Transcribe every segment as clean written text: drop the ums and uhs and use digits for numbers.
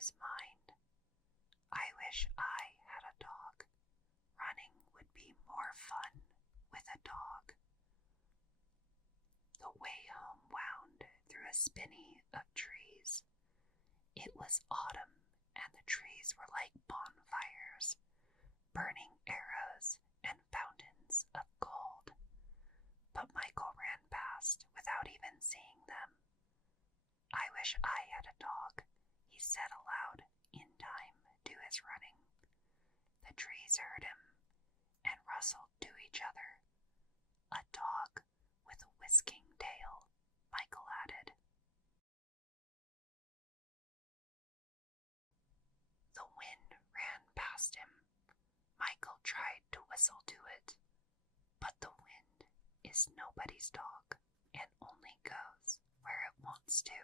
his mind. I wish I had a dog. Running would be more fun with a dog. The way home wound through a spinney of trees. It was autumn, and the trees were like bonfires, burning arrows and fountains of gold. But Michael ran past without even seeing them. I wish I had a dog, he said aloud, in time to his running. The trees heard him and rustled to each other. A dog with a whisking tail, Michael added. The wind ran past him. Michael tried to whistle to it, but the wind is nobody's dog and only goes where it wants to.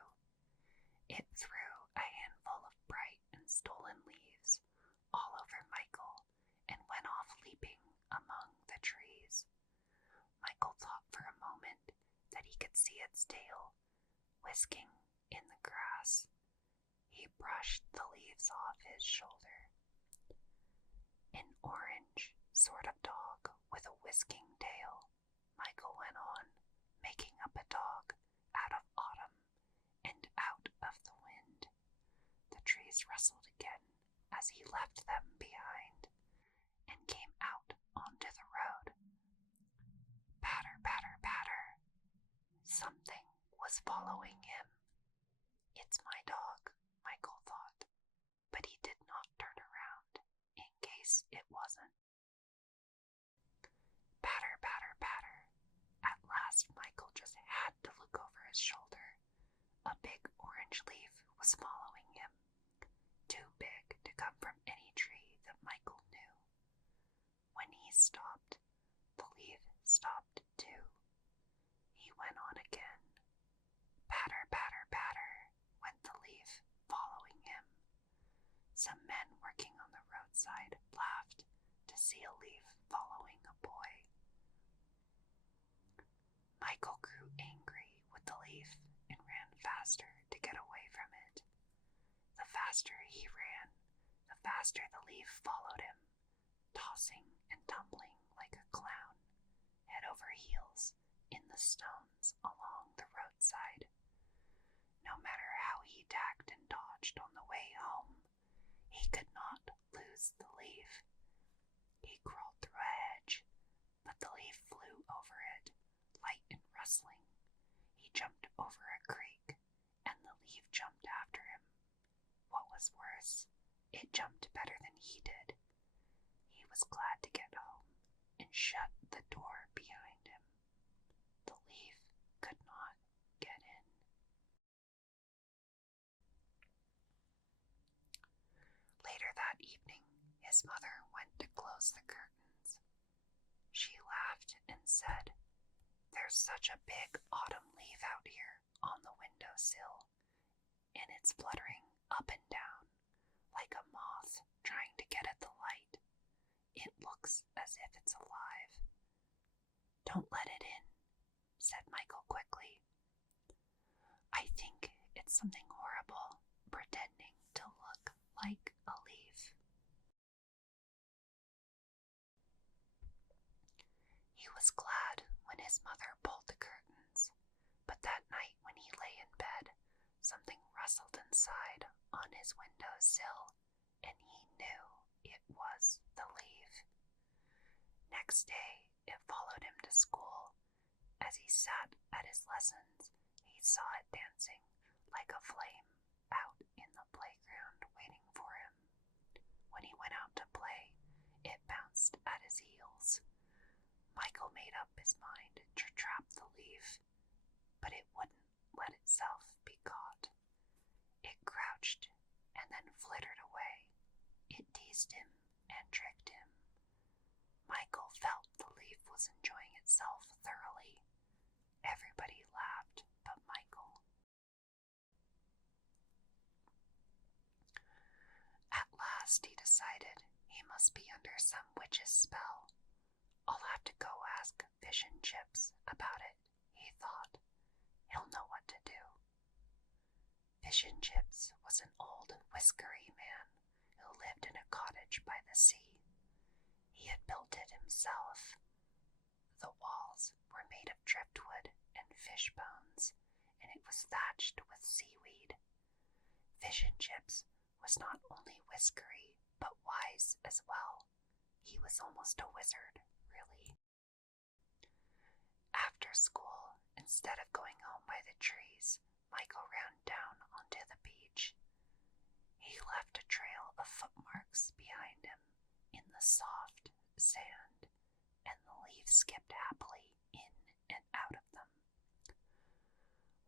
It threw a handful of bright and stolen leaves all over Michael and went off leaping among the trees. Michael thought for a moment that he could see its tail whisking in the grass. He brushed the leaves off his shoulder. An orange sort of dog with a whisking tail, Michael went on, making up a dog out of autumn and out of the wind. The trees rustled again as he left them behind and came out onto the road. Patter, patter, patter. Something was following him. It's my dog, Michael thought, but he did not turn around in case it wasn't. Patter, patter, patter. At last, Michael just had to look over his shoulder. A big orange leaf was following him, too big to come from any tree that Michael knew. When he stopped, the leaf stopped too. He went on again. Patter, patter, patter went the leaf, following him. Some men working on the roadside laughed to see a leaf following a boy. Michael grew angry with the leaf and ran faster to get away from it. The faster he ran, the faster the leaf followed him, tossing and tumbling like a clown, head over heels in the stones along the roadside. No matter how he tacked and dodged on the way home, he could not lose the leaf. He crawled through a hedge, but the leaf flew over it, light and rustling. He jumped over a creek, and the leaf jumped after him. What was worse, it jumped better than he did. He was glad to get home and shut the door behind him. The leaf could not get in. Later that evening, his mother went to close the curtains. She laughed and said, "There's such a big autumn leaf out here on the windowsill, and it's fluttering up and down like a moth trying to get at the light. It looks as if it's alive." "Don't let it in," said Michael quickly. "I think it's something horrible pretending to look like a leaf." He was glad when his mother pulled the curtains, but that night when he lay in bed, something rustled inside on his windowsill, and he knew it was the leaf. Next day, it followed him to school. As he sat at his lessons, he saw it dancing like a flame out in the playground waiting for him. When he went out to play, it bounced at his heels. Michael made up his mind to trap the leaf, but it wouldn't let itself be caught. It crouched and then flittered away. It teased him and tricked him. Michael felt the leaf was enjoying itself thoroughly. Everybody laughed but Michael. At last he decided he must be under some witch's spell. "I'll have to go ask Fish and Chips about it," he thought. "He'll know what to do." Fish and Chips was an old, whiskery man who lived in a cottage by the sea. He had built it himself. The walls were made of driftwood and fish bones, and it was thatched with seaweed. Fish and Chips was not only whiskery, but wise as well. He was almost a wizard, really. After school, instead of going home by the trees, Michael ran down onto the beach. He left a trail of footmarks behind him in the soft sand, and the leaves skipped happily in and out of them.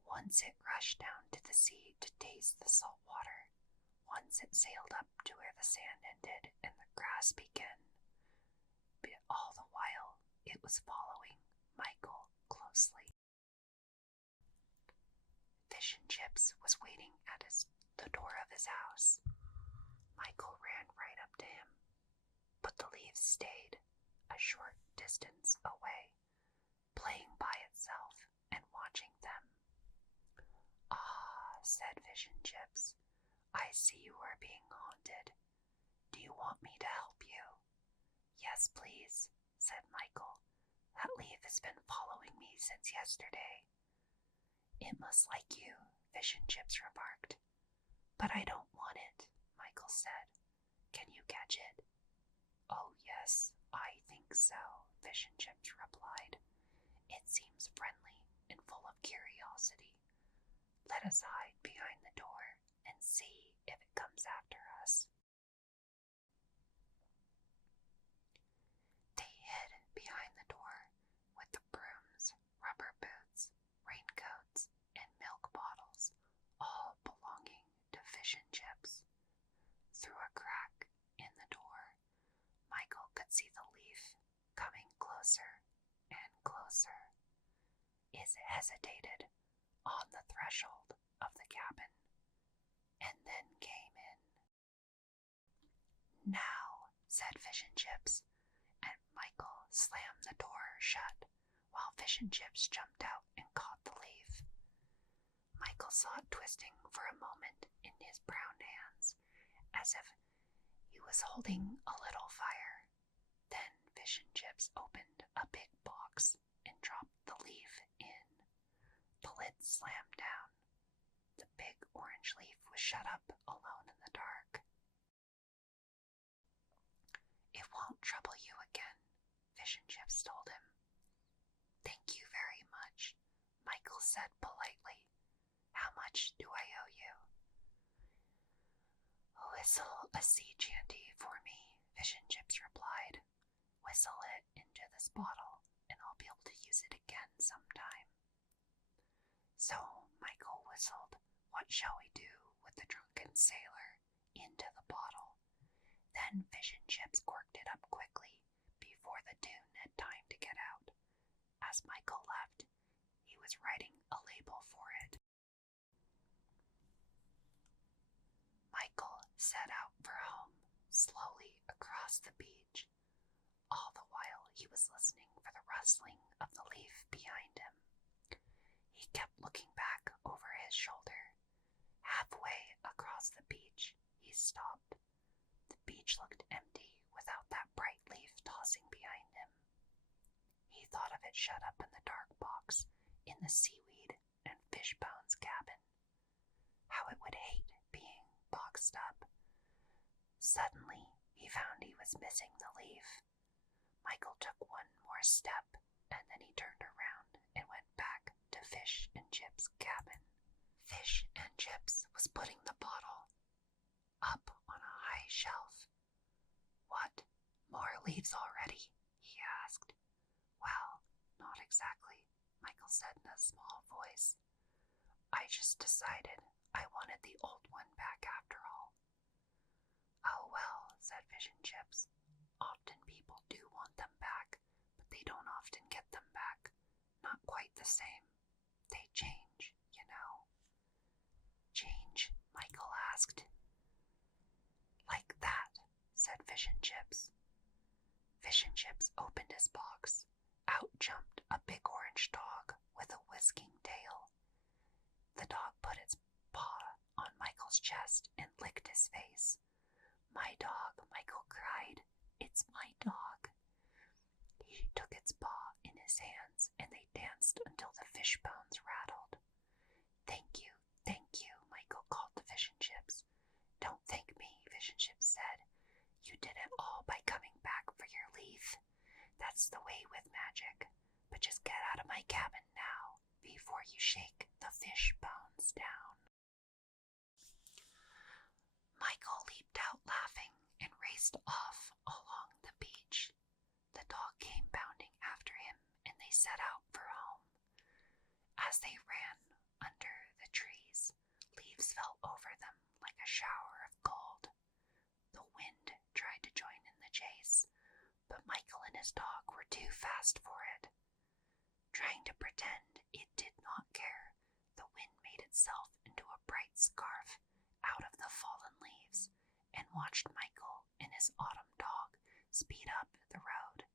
Once it rushed down to the sea to taste the salt water. Once it sailed up to where the sand ended and the grass began. But all the while, it was following Michael closely. Fish and Chips was waiting at the door of his house. Michael ran right up to him, but the leaves stayed a short distance away, playing by itself and watching them. "Ah," said Fish and Chips, "I see you are being haunted. Do you want me to help you?" "Yes, please," said Michael. "That leaf has been following me since yesterday." "It must like you," Fish and Chips remarked. "But I don't want it," Michael said. "Can you catch it?" "Oh, yes, I think so," Fish and Chips replied. "It seems friendly and full of curiosity. Let us hide behind the door and see if it comes after us." They hid behind the door with the brooms, rubber boots, raincoats, and milk bottles, all belonging to Fish and Chips. Through a crack in the door, Michael could see the leaf coming closer and closer. It hesitated on the threshold of the cabin, and then came in. "Now," said Fish and Chips, and Michael slammed the door shut while Fish and Chips jumped out and caught the leaf. Michael saw it twisting for a moment in his brown hands, as if he was holding a little fire. Then Fish and Chips opened a big box and dropped the leaf in. The lid slammed down. The big orange leaf was shut up alone in the dark. "It won't trouble you again," Fish and Chips told him. "Thank you very much," Michael said politely. "How much do I owe you?" "Whistle a sea chanty for me," Fish and Chips replied. "Whistle it into this bottle, and I'll be able to use it again sometime." So Michael whistled "What Shall We Do with the Drunken Sailor" into the bottle. Then Fish and Chips corked it up quickly before the tune had time to get out. As Michael left, he was writing a label for it. Michael set out for home, slowly across the beach. All the while he was listening for the rustling of the leaf behind him. He kept looking back over his shoulder. Halfway across the beach, he stopped. The beach looked empty without that bright leaf tossing behind him. He thought of it shut up in the dark box in the seaweed and fish bones cabin. How it would hate being boxed up. Suddenly, he found he was missing the leaf. Michael took one more step, and then he turned around and went back to Fish and Chips' cabin. Fish and Chips was putting the bottle up on a high shelf. "What, more leaves already?" he asked. "Well, not exactly," Michael said in a small voice. "I just decided I wanted the old one back after all." "Oh well," said Fish and Chips. "Often people do want them back, but they don't often get them back. Not quite the same. They change, you know." "Change?" Michael asked. "Like that," said Fish and Chips. Fish and Chips opened his box. Out jumped a big orange dog with a whisking tail. The dog put its paw on Michael's chest and licked his face. "My dog," Michael cried. "It's my dog." He took its paw in his hands, and they danced until the fish bones rattled. Thank you," Michael called to Fish and Chips. "Don't thank me," Fish and Chips said. "You did it all by coming back for your leaf. That's the way with magic. But just get out of my cabin now, before you shake the fish bones down." Michael leaped out laughing and raced off along the beach. The dog came bounding after him, and they set out for home. As they ran under the trees, leaves fell over them like a shower of gold. The wind tried to join in the chase, but Michael and his dog were too fast for it. Trying to pretend it did not care, the wind made itself into a bright scarf out of the fallen leaves and watched Michael and his autumn dog speed up the road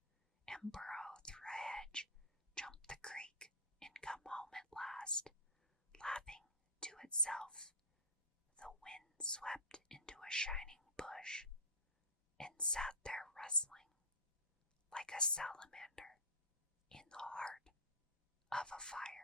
and burrow through a hedge, jump the creek, and come home at last, laughing to itself. The wind swept into a shining bush and sat there rustling like a salamander in the heart of a fire.